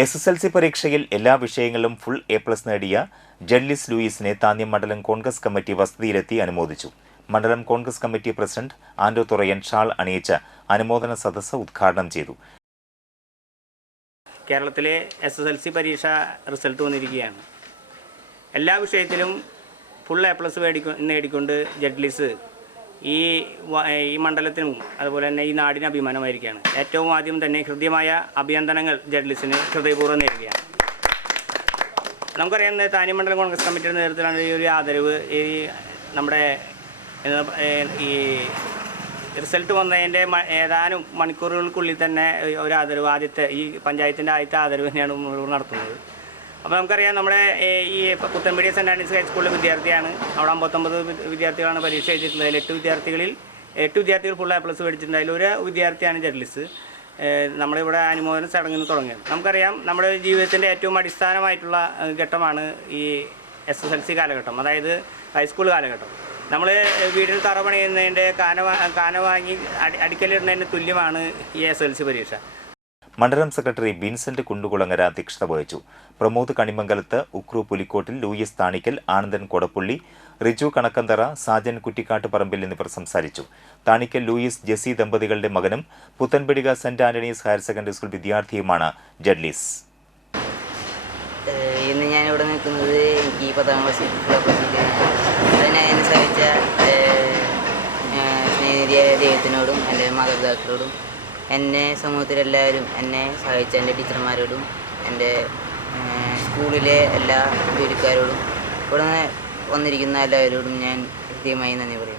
SSLC പരീക്ഷയിൽ എല്ലാ വിഷയങ്ങളിലും ഫുൾ A+ നേടിയ ജഡ്ലിസ് ലൂയിസിനെ താന്യം മണ്ഡലം കോൺഗ്രസ് കമ്മിറ്റി വസതിയിലെത്തി അനുമോദിച്ചു. മണ്ഡലം കോൺഗ്രസ് കമ്മിറ്റി പ്രസിഡന്റ് ആൻഡോ തുറയൻ ഷാൾ അണിയിച്ച അനുമോദന സദസ്സ് ഉദ്ഘാടനം ചെയ്തു. കേരളത്തിലെ SSLC പരീക്ഷ റിസൾട്ട് വന്നിരിക്കുകയാണ്. എല്ലാ വിഷയത്തിലും ഫുൾ A+ നേടിക്കൊണ്ട് ജഡ്ലിസ് ഈ മണ്ഡലത്തിനും അതുപോലെ തന്നെ ഈ നാടിന് അഭിമാനമായിരിക്കുകയാണ്. ഏറ്റവും ആദ്യം തന്നെ ഹൃദ്യമായ അഭിനന്ദനങ്ങൾ ജഡ്ലിസിന് ഹൃദയപൂർവ്വം നേരുകയാണ്. നമുക്കറിയാം, താന്യം മണ്ഡലം കോൺഗ്രസ് കമ്മിറ്റിയുടെ നേതൃത്വത്തിലാണ് ഈ ഒരു ആദരവ് നമ്മുടെ ഈ റിസൾട്ട് വന്നതിൻ്റെ ഏതാനും മണിക്കൂറുകൾക്കുള്ളിൽ തന്നെ ഒരു ആദരവ്, ഈ പഞ്ചായത്തിൻ്റെ ആദ്യത്തെ ആദരവ് തന്നെയാണ് നടത്തുന്നത്. അപ്പോൾ നമുക്കറിയാം, നമ്മുടെ ഈ പുത്തൻപടി സെൻറ് ആൻഡ്രീസ് ഹൈസ്കൂളിലെ വിദ്യാർത്ഥിയാണ്. അവിടെ 59 വിദ്യാർത്ഥികളാണ് പരീക്ഷ എഴുതിയിട്ടുള്ളത്. 8 വിദ്യാർത്ഥികൾ ഫുൾ A+ മേടിച്ചിട്ടുണ്ട്. അതിലൊരു വിദ്യാർത്ഥിയാണ് ജഡ്ലിസ്. നമ്മളിവിടെ അനുമോദന ചടങ്ങിൽ നിന്ന് തുടങ്ങിയത്. നമുക്കറിയാം, നമ്മുടെ ജീവിതത്തിൻ്റെ ഏറ്റവും അടിസ്ഥാനമായിട്ടുള്ള ഘട്ടമാണ് ഈ SSLC കാലഘട്ടം, അതായത് ഹൈസ്കൂൾ കാലഘട്ടം. നമ്മൾ വീടിന് തറ പണിയുന്നതിൻ്റെ കാന വാങ്ങി അടിക്കലിടുന്നതിന് തുല്യമാണ് ഈ SSLC പരീക്ഷ. മണ്ഡലം സെക്രട്ടറി വിൻസെന്റ് കുണ്ടുകുളങ്ങര അധ്യക്ഷത വഹിച്ചു. പ്രമോദ് കണിമംഗലത്ത്, ഉക്രു പുലിക്കോട്ടിൽ, ലൂയിസ് താണിക്കൽ, ആനന്ദൻ കൊടപ്പുള്ളി, റിജു കണക്കന്തറ, സാജൻ കുറ്റിക്കാട്ട് പറമ്പിൽ എന്നിവർ സംസാരിച്ചു. താണിക്കൽ ലൂയിസ് ജെസി ദമ്പതികളുടെ മകനും Puthanpadika Saint Antony's higher secondary school വിദ്യാർത്ഥിയുമാണ് ജഡ്ലിസ്. ഇന്ന് ഞാനിവിടെ നിൽക്കുന്നത് എനിക്ക് 10ാം ക്ലാസ്സിൽ അതിനെ സഹായിച്ച സ്നേഹിതയായ ദൈവത്തിനോടും എൻ്റെ മാതാപിതാക്കളോടും എന്നെ സമൂഹത്തിലെല്ലാവരും എന്നെ സഹായിച്ച എൻ്റെ ടീച്ചർമാരോടും എൻ്റെ സ്കൂളിലെ എല്ലാ ജോലിക്കാരോടും ഇവിടെ വന്നിരിക്കുന്ന എല്ലാവരോടും ഞാൻ കൃത്യമായി നന്ദി പറയുന്നു.